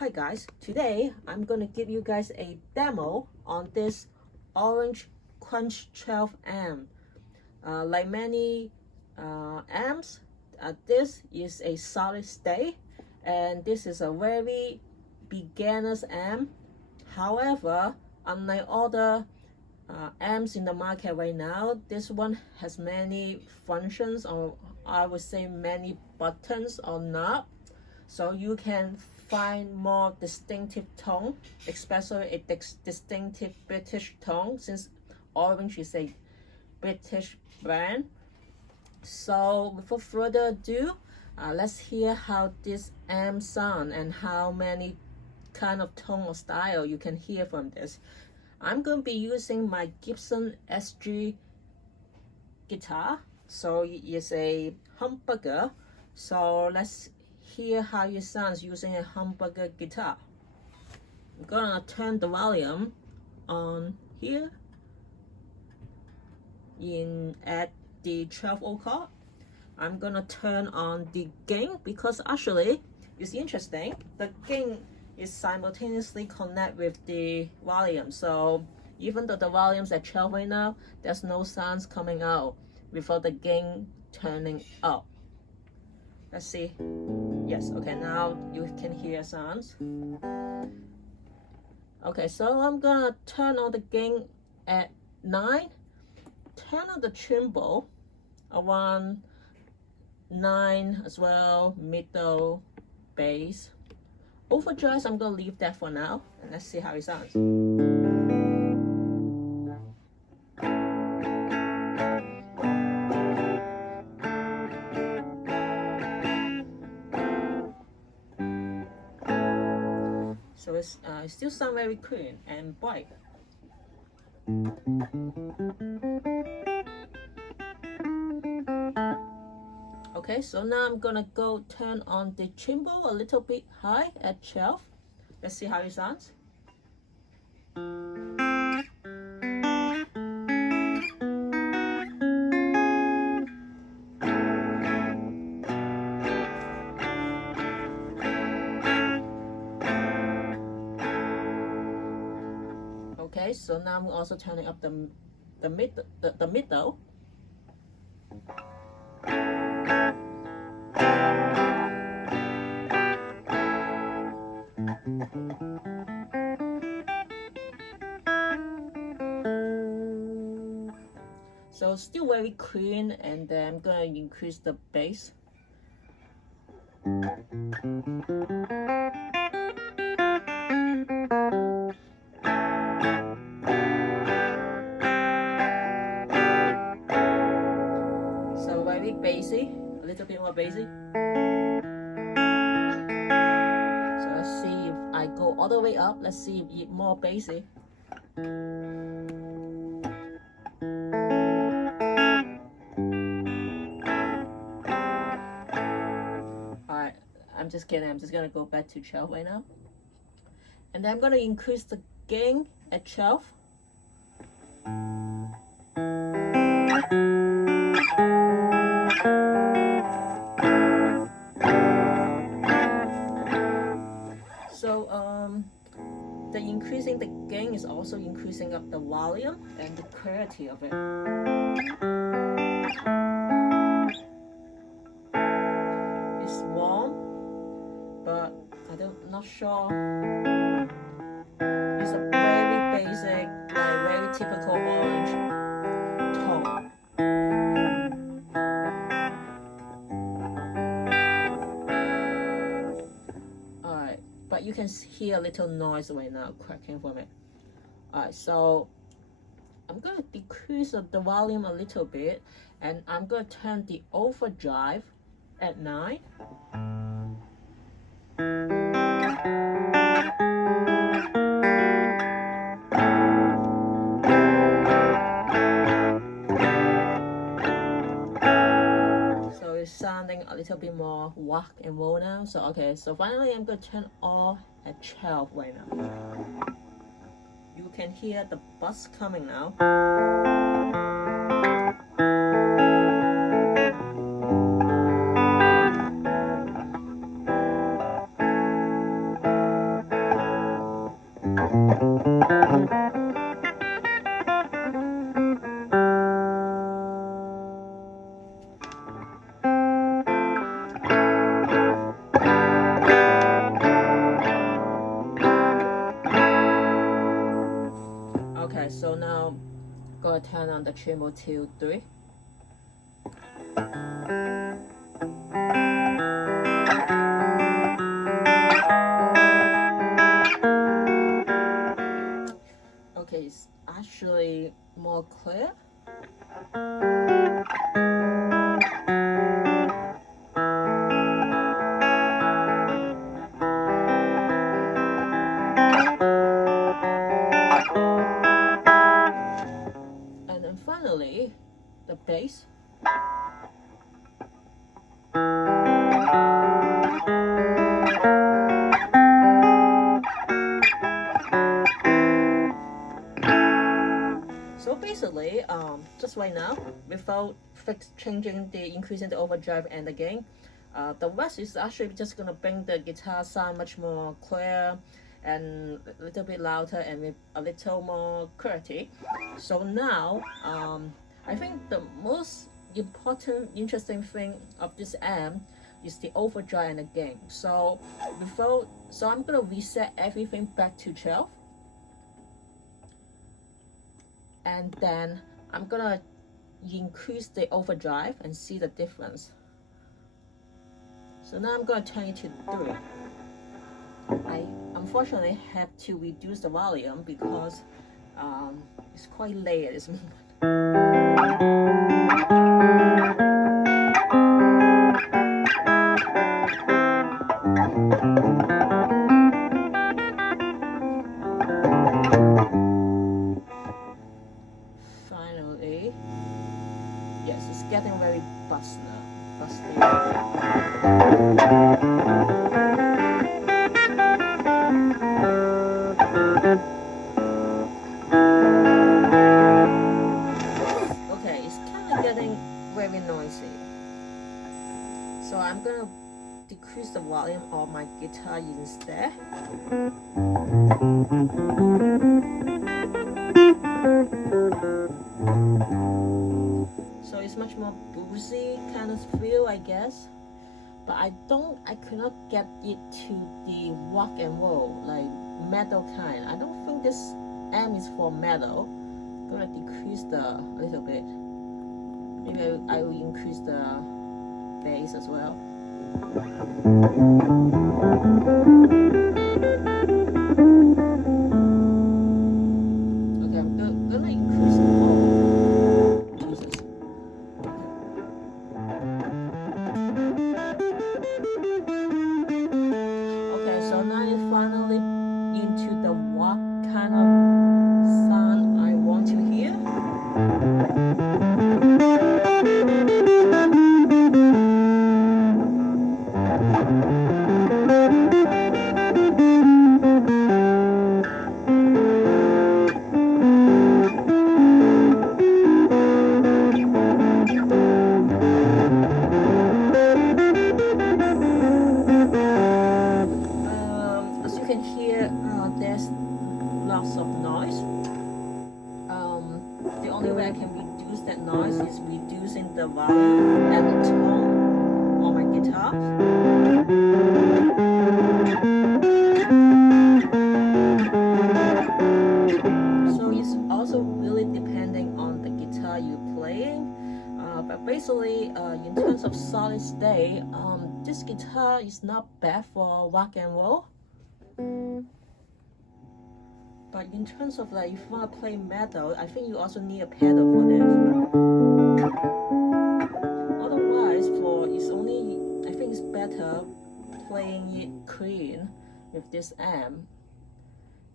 Hi guys, today I'm going to give you guys a demo on this Orange Crunch 12 amp. Like many amps, this is a solid state and this is a very beginner's amp. However, unlike other amps in the market right now, this one has many functions, or I would say many buttons or knobs, so you can find more distinctive tone, especially a distinctive British tone, since Orange is a British brand. So without further ado, let's hear how this amp sound and how many kind of tone or style you can hear from this. I'm going to be using my Gibson SG guitar, so it's a humbucker. So let's hear how it sounds using a humbucker guitar. I'm gonna turn the volume on here at the 12 chord. I'm gonna turn on the gain because actually it's interesting. The gain is simultaneously connect with the volume. So even though the volume's at 12 right now, there's no sounds coming out without the gain turning up. Let's see. Yes, okay, now you can hear sounds. Okay, so I'm gonna turn on the gain at 9. Turn on the tremble around 9 as well, middle, bass. Overdrive, I'm gonna leave that for now, and let's see how it sounds. So it still sounds very clean and bright. Okay, so now I'm gonna go turn on the tremble a little bit high at 12. Let's see how it sounds. Okay, so now I'm also turning up the middle. So still very clean, and then I'm gonna increase the bass. So very bassy, a little bit more bassy. So let's see if I go all the way up. Let's see if it's more bassy. Alright, I'm just kidding. I'm just gonna go back to 12 right now. And then I'm gonna increase the gain at 12. So the increasing the gain is also increasing up the volume and the clarity of it. It's warm, but I'm not sure. It's a very basic, like very typical Orange tone. Alright, but you can hear a little noise right now cracking from it. Alright, so I'm gonna decrease the volume a little bit, and I'm gonna turn the overdrive at 9. So it's sounding a little bit more rock and roll now. So okay, so finally I'm gonna turn off at 12 right now. You can hear the bass coming now. Okay, so now go turn on the chamber till 3. Okay, it's actually more clear. And then finally, the bass. So basically, just right now, without changing the increasing the overdrive and the gain, the rest is actually just gonna bring the guitar sound much more clear and a little bit louder and with a little more clarity. So now, I think the most important, interesting thing of this amp is the overdrive and the gain. So I'm gonna reset everything back to 12. And then I'm gonna increase the overdrive and see the difference. So now I'm gonna turn it to 3. I unfortunately have to reduce the volume because it's quite late at this moment. Finally, yes, it's getting very busty. Okay, it's kind of getting very noisy. So I'm gonna decrease the volume of my guitar instead. So it's much more boozy kind of feel, I guess. But I could not get it to the rock and roll, like metal kind. I don't think this amp is for metal. I'm gonna decrease a little bit. Maybe I will increase the bass as well. Okay, I'm gonna increase Jesus. Okay, so now it's finally into the what kind of sound I want to hear. As you can hear, there's lots of noise. The only way I can reduce that noise is reducing the volume and the tone on my guitar. So it's also really depending on the guitar you're playing. But basically, in terms of solid state, this guitar is not bad for rock and roll. But in terms of like, if you want to play metal, I think you also need a pedal for this. Otherwise, I think it's better playing it clean with this amp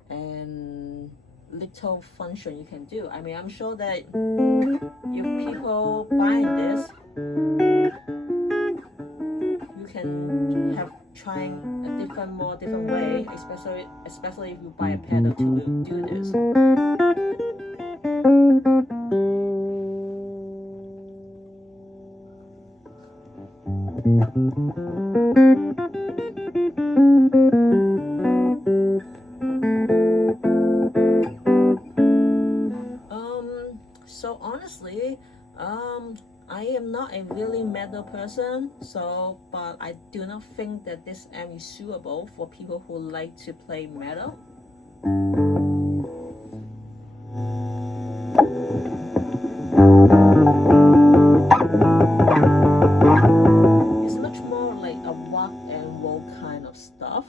and little function you can do. I mean, I'm sure that if people buying this, you can have trying a more different way, especially if you buy a pedal to do this. not a really metal person, so but I do not think that this amp is suitable for people who like to play metal. It's much more like a rock and roll kind of stuff.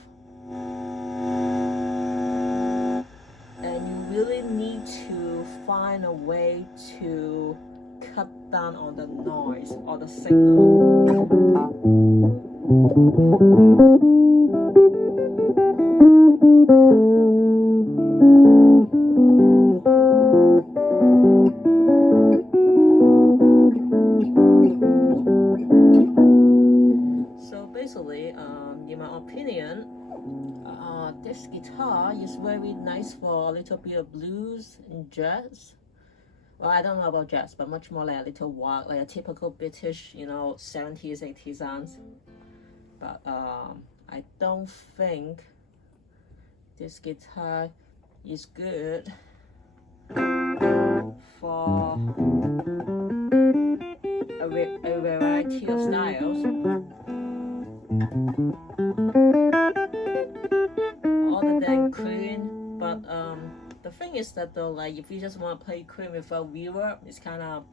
And you really need to find a way to cut down on the noise or the signal. So basically, in my opinion, this guitar is very nice for a little bit of blues and jazz. Well, I don't know about jazz, but much more like a little rock, like a typical British, 70s, 80s sounds. But I don't think this guitar is good for a variety of styles. Other than Queen, but the thing is that though, like if you just want to play Queen without reverb, it's kind of,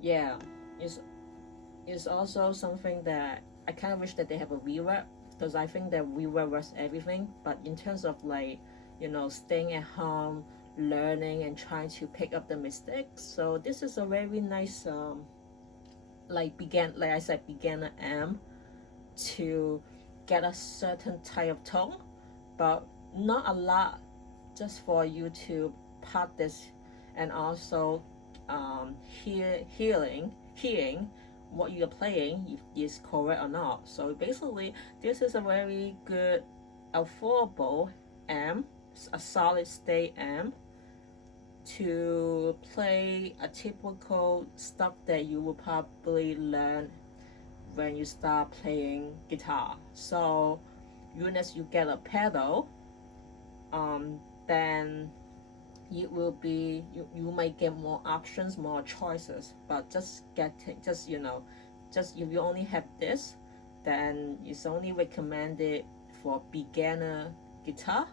yeah, it's also something that I kind of wish that they have a reverb, because I think that reverb was everything. But in terms of like, staying at home, learning and trying to pick up the mistakes, so this is a very nice like I said, beginner amp to get a certain type of tone, but not a lot, just for you to practice and also hearing what you're playing is correct or not. So basically, this is a very good, affordable amp, a solid state amp to play a typical stuff that you will probably learn when you start playing guitar. So as you get a pedal, then it will be, you might get more options, more choices. But just if you only have this, then it's only recommended for beginner guitar.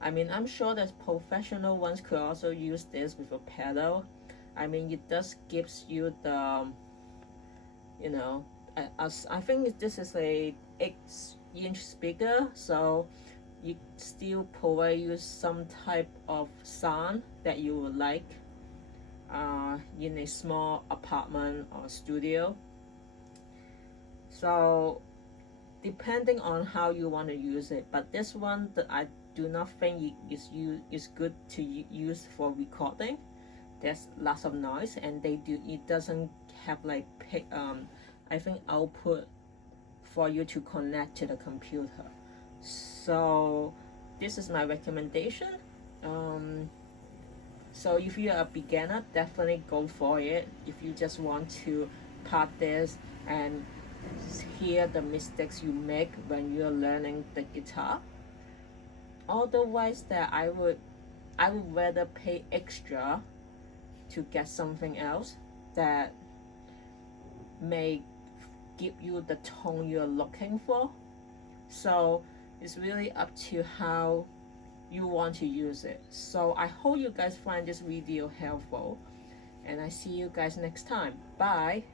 I mean, I'm sure that professional ones could also use this with a pedal. I mean, it does gives you the, I think this is a 8-inch speaker, so it still provide you some type of sound that you would like in a small apartment or studio. So depending on how you want to use it, but this one that I do not think is good to use for recording. There's lots of noise, and it doesn't have like I think output for you to connect to the computer. So this is my recommendation. So if you're a beginner, definitely go for it. If you just want to practice and hear the mistakes you make when you're learning the guitar. Otherwise, that I would rather pay extra to get something else that may give you the tone you're looking for. So it's really up to how you want to use it. So I hope you guys find this video helpful, and I see you guys next time. Bye.